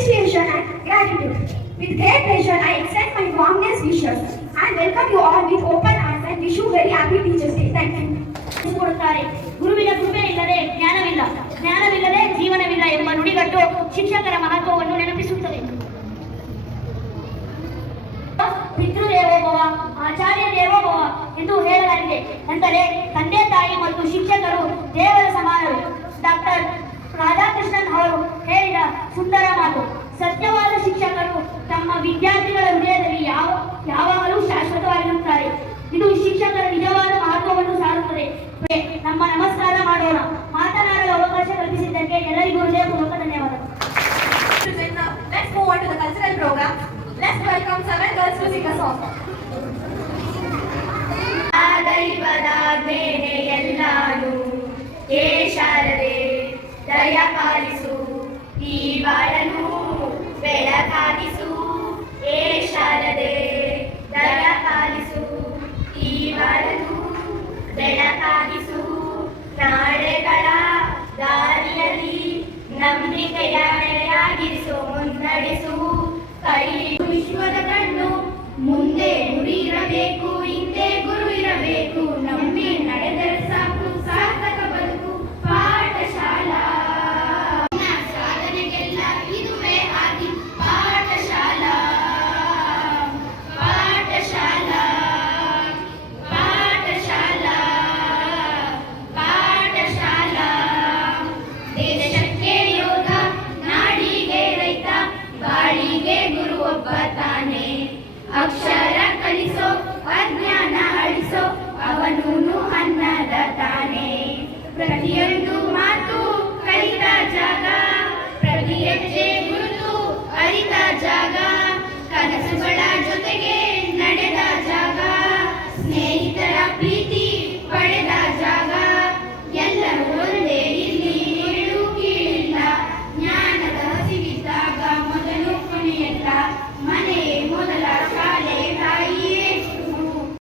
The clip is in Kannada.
appreciation and gratitude. With great pleasure, I extend my warmest wishes and welcome you all with open arms and wish you very happy Teachers' Day. Thank you. ಗುರುವಿನ ಕೃಪೆ ಇಲ್ಲದೆ ಜ್ಞಾನವಿಲ್ಲ, ಜ್ಞಾನವಿಲ್ಲದೆ ಜೀವನವಿಲ್ಲ ಎಂಬ ನುಡಿಗಟ್ಟು ಶಿಕ್ಷಕರ ಮಹತ್ವವನ್ನು ನೆನಪಿಸುತ್ತದೆ. ಪಿತೃದೇವೋಭವ, ಆಚಾರ್ಯ ದೇವೋಭವ ಎಂದು ಹೇಳಲಾಗಿದೆ. ಅಂದರೆ ತಂದೆ ತಾಯಿ ಮತ್ತು ಶಿಕ್ಷಕರು ದೇವರ ಸಮಾನರು. ಡಾಕ್ಟರ್ ರಾಧಾಕೃಷ್ಣನ್ ಅವರು ಹೇಳಿದ ಸುಂದರ ಮಾತು. ಸತ್ಯವಾದ ಶಿಕ್ಷಕರು ತಮ್ಮ ವಿದ್ಯಾರ್ಥಿಗಳ ಹೃದಯದಲ್ಲಿ ಯಾವಾಗಲೂ ಶಾಶ್ವತವಾಗಿರುತ್ತಾರೆ. ಇದು ಶಿಕ್ಷಕರ ನಿಜವಾದ ಮಹತ್ವವನ್ನು ಸಾರುತ್ತದೆ. ನಮ್ಮ ನಮಸ್ಕಾರ ಮಾಡೋಣ. ಮಾತನಾಡಲು ಅವಕಾಶ ಕಲ್ಪಿಸಿದ್ದಕ್ಕೆ ಎಲ್ಲರಿಗೂ ಹೃದಯಪೂರ್ವಕ ಧನ್ಯವಾದಗಳು. Let's move on to the cultural program. Let's welcome 7 girls to sing a song. ದೈವದಾಜ್ಞೆಗೆ ಎಲ್ಲಾನು ಹೇ ಶಾರದೆ ದಯ ಪಾಲಿಸು, ಈ ಬಾಳನು ಬೆಳಕಾಗಿಸು. ಹೇ ಶಾರದೆ ದಯ ಪಾಲಿಸು, ಈ ಬಾಳನು ಬೆಳಕಾಗಿಸು. ನಾಳೆಗಳ ದಾರಿಯಲ್ಲಿ ನಂಬಿಕೆಯ ನೆಲೆಯಾಗಿರಿಸು, ಮುನ್ನಡೆಸು. ಕೈ ವಿಶ್ವದ ಕಣ್ಣು ಮುಂದೆ ಗುರಿ ಇರಬೇಕು.